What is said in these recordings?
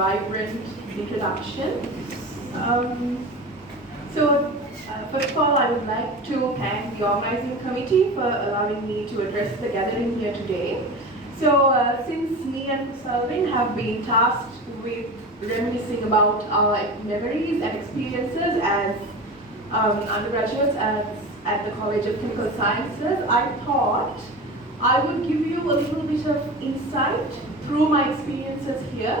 vibrant introduction. First of all, I would like to thank the organizing committee for allowing me to address the gathering here today. Since me and Nisali have been tasked with reminiscing about our memories and experiences as undergraduates at the College of Chemical Sciences, I thought I would give you a little bit of insight through my experiences here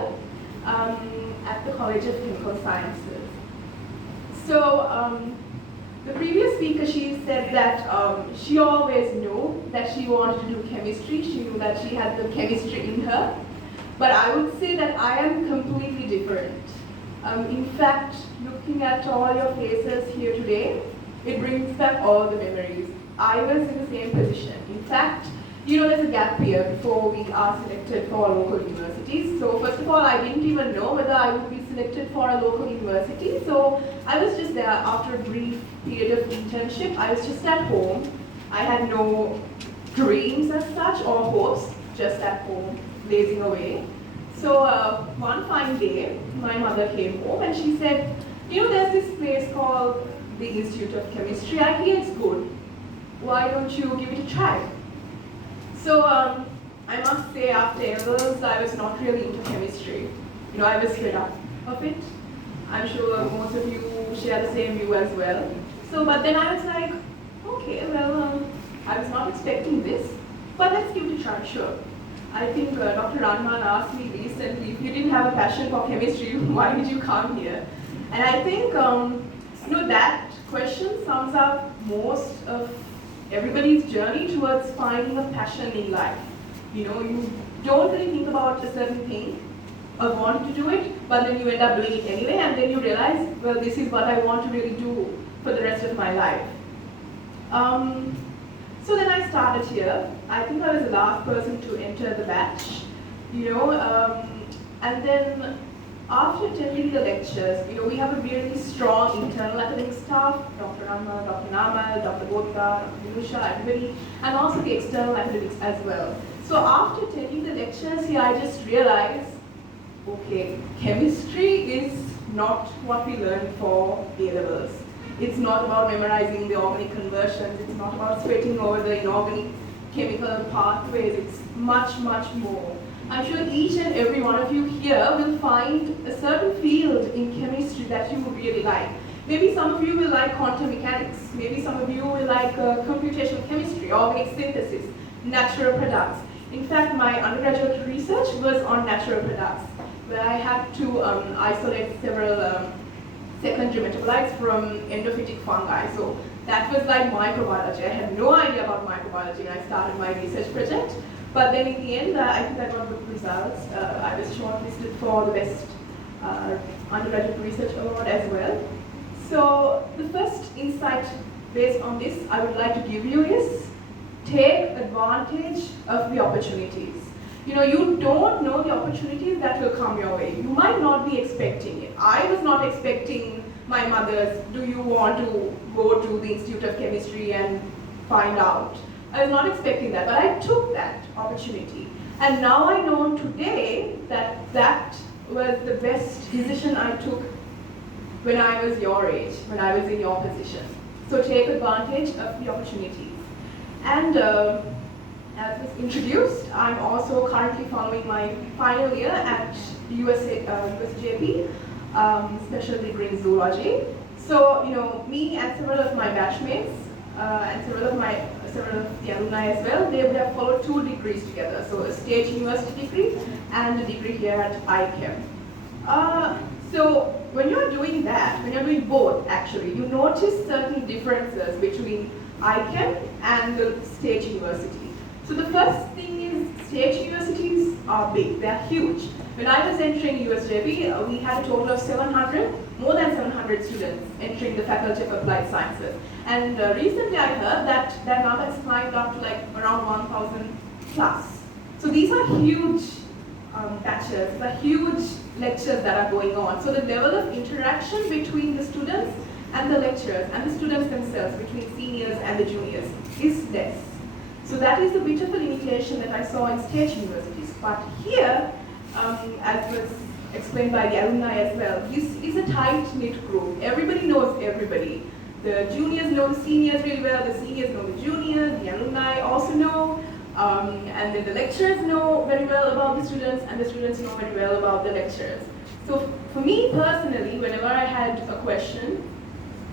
at the College of Chemical Sciences. The previous speaker, she said that she always knew that she wanted to do chemistry. She knew that she had the chemistry in her. But I would say that I am completely different. In fact, looking at all your faces here today, it brings back all the memories. I was in the same position. In fact, there's a gap year before we are selected for local universities. So first of all, I didn't even know whether I would be selected for a local university. So I was just there after a brief period of internship. I was just at home. I had no dreams as such or hopes, just at home, lazing away. So one fine day, my mother came home and she said, there's this place called the Institute of Chemistry. I hear it's good. Why don't you give it a try? So I must say, after A-levels, I was not really into chemistry. I was fed up of it. I'm sure most of you share the same view as well. But then I was like, okay, well, I was not expecting this, but let's give it a try, sure. I think Dr. Rahman asked me recently, if you didn't have a passion for chemistry, why did you come here? And I think, that question sums up most of everybody's journey towards finding a passion in life. You don't really think about a certain thing or wanting to do it, but then you end up doing it anyway, and then you realize, well, this is what I want to really do for the rest of my life. So then I started here. I think I was the last person to enter the batch, and then after attending the lectures, we have a really strong internal academic staff, Dr. Amma, Dr. Namal, Dr. Gota, Dr. Vinusha, everybody, and also the external academics as well. So after attending the lectures here, I just realized, okay, chemistry is not what we learn for A-levels. It's not about memorizing the organic conversions. It's not about sweating over the inorganic chemical pathways. It's much, much more. I'm sure each and every one of you here will find a certain field in chemistry that you would really like. Maybe some of you will like quantum mechanics. Maybe some of you will like computational chemistry, organic synthesis, natural products. In fact, my undergraduate research was on natural products, where I had to isolate several secondary metabolites from endophytic fungi. So that was like microbiology. I had no idea about microbiology when I started my research project. But then in the end, I think I got good results. I was shortlisted for the best undergraduate research award as well. So the first insight based on this I would like to give you is take advantage of the opportunities. You don't know the opportunities that will come your way. You might not be expecting it. I was not expecting my mother's, do you want to go to the Institute of Chemistry and find out? I was not expecting that, but I took that opportunity. And now I know today that that was the best decision I took when I was your age, when I was in your position. So take advantage of the opportunities. And as was introduced, I'm also currently following my final year at USJP, special degree in zoology. So, me and several of my batchmates and several of the alumni as well, they would have followed 2 degrees together. So a state university degree and a degree here at ICHEM. So when you're doing that, when you're doing both actually, you notice certain differences between ICHEM and the state university. So the first thing is state universities are big, they're huge. When I was entering USJP, we had a total of more than 700 students entering the Faculty of Applied Sciences. And recently I heard that that number has climbed up to like around 1,000 plus. So these are huge batches, these are huge lectures that are going on. So the level of interaction between the students and the lecturers and the students themselves, between seniors and the juniors, is less. So that is a bit of a limitation that I saw in state universities. But here, as was explained by the alumni as well. This is a tight-knit group. Everybody knows everybody. The juniors know the seniors really well, the seniors know the juniors, the alumni also know, and then the lecturers know very well about the students, and the students know very well about the lecturers. So for me personally, whenever I had a question,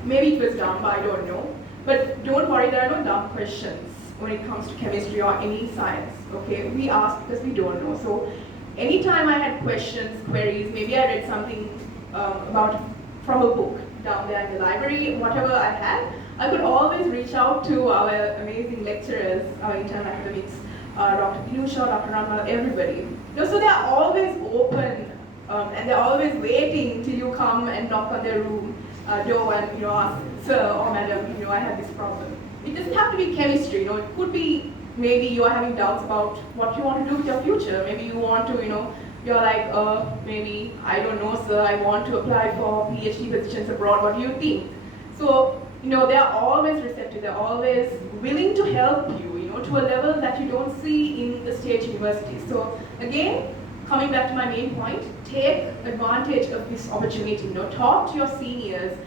maybe it was dumb, I don't know, but don't worry, there are no dumb questions when it comes to chemistry or any science, okay? We ask because we don't know. So anytime I had questions, queries, maybe I read something from a book down there in the library, whatever I had, I could always reach out to our amazing lecturers, our intern academics, Dr. Pinusha, Dr. Rama, everybody. So they're always open and they're always waiting till you come and knock on their room door and ask, sir or madam, I have this problem. It doesn't have to be chemistry, it could be maybe you are having doubts about what you want to do with your future. Maybe you want to, you're like, maybe, I don't know, sir, I want to apply for PhD positions abroad, what do you think? So, they're always receptive, they're always willing to help you, to a level that you don't see in the state universities. So, again, coming back to my main point, take advantage of this opportunity, talk to your seniors,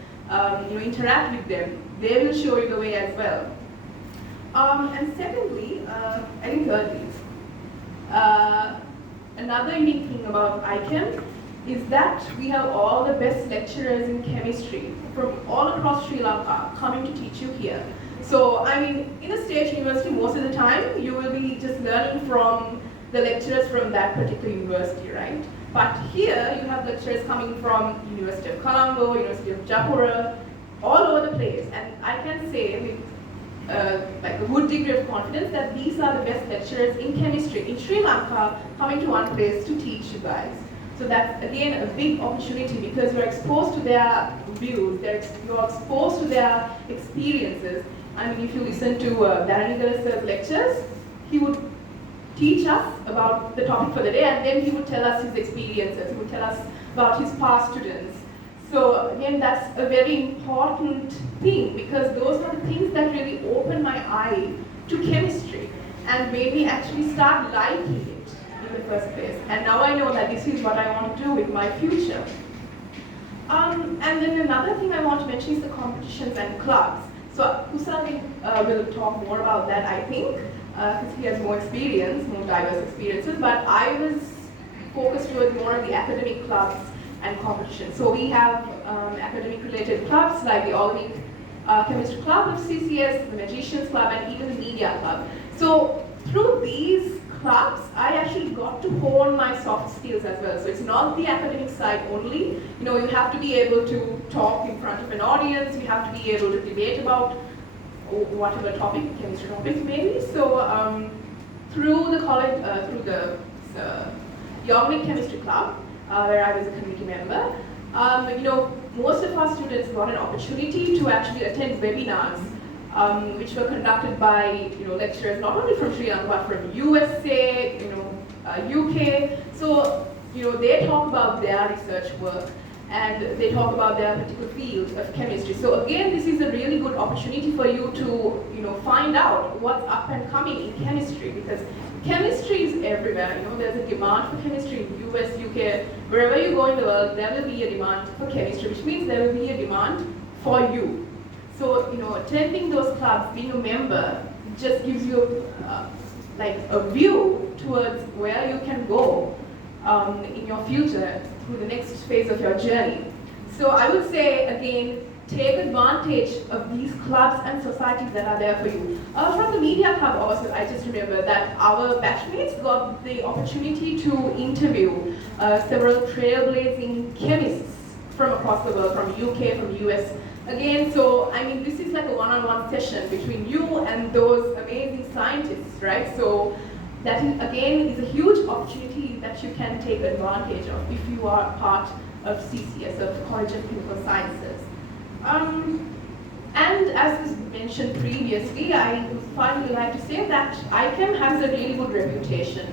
interact with them. They will show you the way as well. And secondly, I think thirdly, another unique thing about ICHEM is that we have all the best lecturers in chemistry from all across Sri Lanka coming to teach you here. So, in a state university, most of the time, you will be just learning from the lecturers from that particular university, right? But here, you have lecturers coming from University of Colombo, University of Japura, all over the place. And I can say with like a good degree of confidence that these are the best lecturers in chemistry in Sri Lanka coming to one place to teach you guys. So that's again a big opportunity because you're exposed to their views, you're exposed to their experiences. If you listen to Dharanigala lectures, he would teach us about the topic for the day and then he would tell us his experiences, he would tell us about his past students. So again, that's a very important thing because those are the things that really opened my eye to chemistry and made me actually start liking it in the first place. And now I know that this is what I want to do with my future. And then another thing I want to mention is the competitions and clubs. So Kusal will talk more about that, I think, because he has more experience, more diverse experiences, but I was focused towards more of the academic clubs and competition. So we have academic related clubs like the Organic Chemistry Club of CCS, the Magicians Club, and even the Media Club. So through these clubs, I actually got to hone my soft skills as well. So it's not the academic side only. You have to be able to talk in front of an audience, you have to be able to debate about whatever topic, chemistry topics maybe. So through the college, through the Organic Chemistry Club, where I was a committee member, most of our students got an opportunity to actually attend webinars, which were conducted by lecturers not only from Sri Lanka but from USA, UK. So they talk about their research work and they talk about their particular field of chemistry. So again, this is a really good opportunity for you to find out what's up and coming in chemistry because chemistry is everywhere. There's a demand for chemistry in US, UK, wherever you go in the world, there will be a demand for chemistry, which means there will be a demand for you. So, attending those clubs, being a member, just gives you like a view towards where you can go in your future through the next phase of your journey. So I would say, again, take advantage of these clubs and societies that are there for you. From the Media Club also, I just remember that our batchmates got the opportunity to interview several trailblazing chemists from across the world, from UK, from US. Again, so this is like a one-on-one session between you and those amazing scientists, right? So that is, again, is a huge opportunity that you can take advantage of if you are part of CCS, of the College of Clinical Sciences. And as was mentioned previously, I would finally like to say that ICHEM has a really good reputation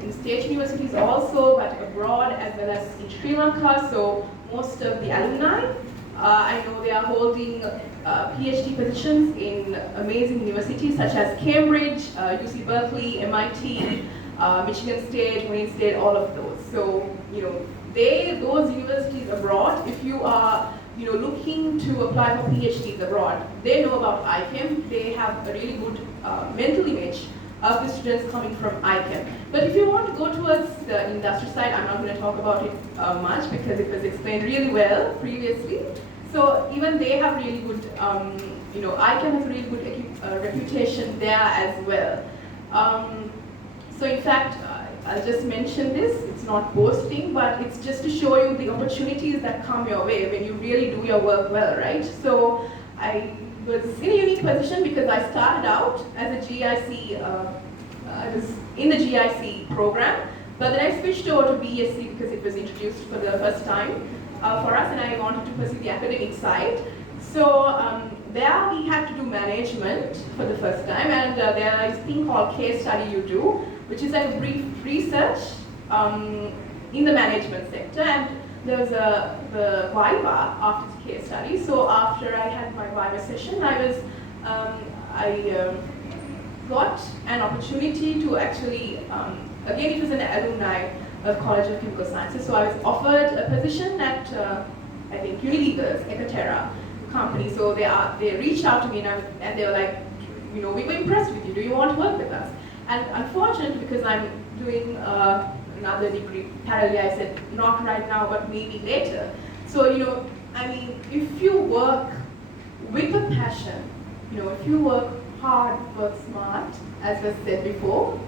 in state universities also, but abroad as well as in Sri Lanka. So most of the alumni, I know they are holding PhD positions in amazing universities such as Cambridge, UC Berkeley, MIT, Michigan State, Wayne State, all of those. So, those universities abroad, if you are looking to apply for PhDs abroad, they know about ICHEM. They have a really good mental image of the students coming from ICHEM. But if you want to go towards the industry side, I'm not going to talk about it much because it was explained really well previously. So even they have really good, ICHEM has a really good reputation there as well. So in fact, I'll just mention this. It's not boasting, but it's just to show you the opportunities that come your way when you really do your work well, right? So I was in a unique position because I started out as a GIC, I was in the GIC program, but then I switched over to BSc because it was introduced for the first time for us, and I wanted to pursue the academic side. So there we had to do management for the first time, and there is a thing called case study you do, which is like a brief research in the management sector, and there was the Viva after the case study. So after I had my Viva session, I got an opportunity to actually, again it was an alumni of College of Chemical Sciences, so I was offered a position at, I think, Unilever's Ecoterra company. So they reached out to me and they were like, we were impressed with you, do you want to work with us? And unfortunately, because I'm doing another degree parallelly, I said, not right now, but maybe later. So, if you work with a passion, if you work hard, work smart, as was said before,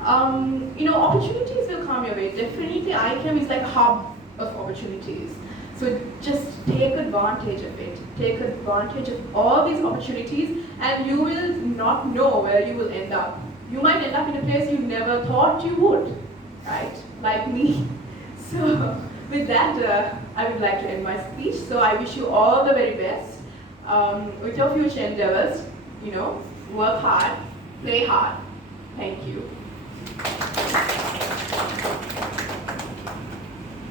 opportunities will come your way. Definitely, ICHEM is like a hub of opportunities. So just take advantage of it. Take advantage of all these opportunities, and you will not know where you will end up. You might end up in a place you never thought you would, right? Like me. So with that, I would like to end my speech. So I wish you all the very best with your future endeavors. Work hard, play hard. Thank you.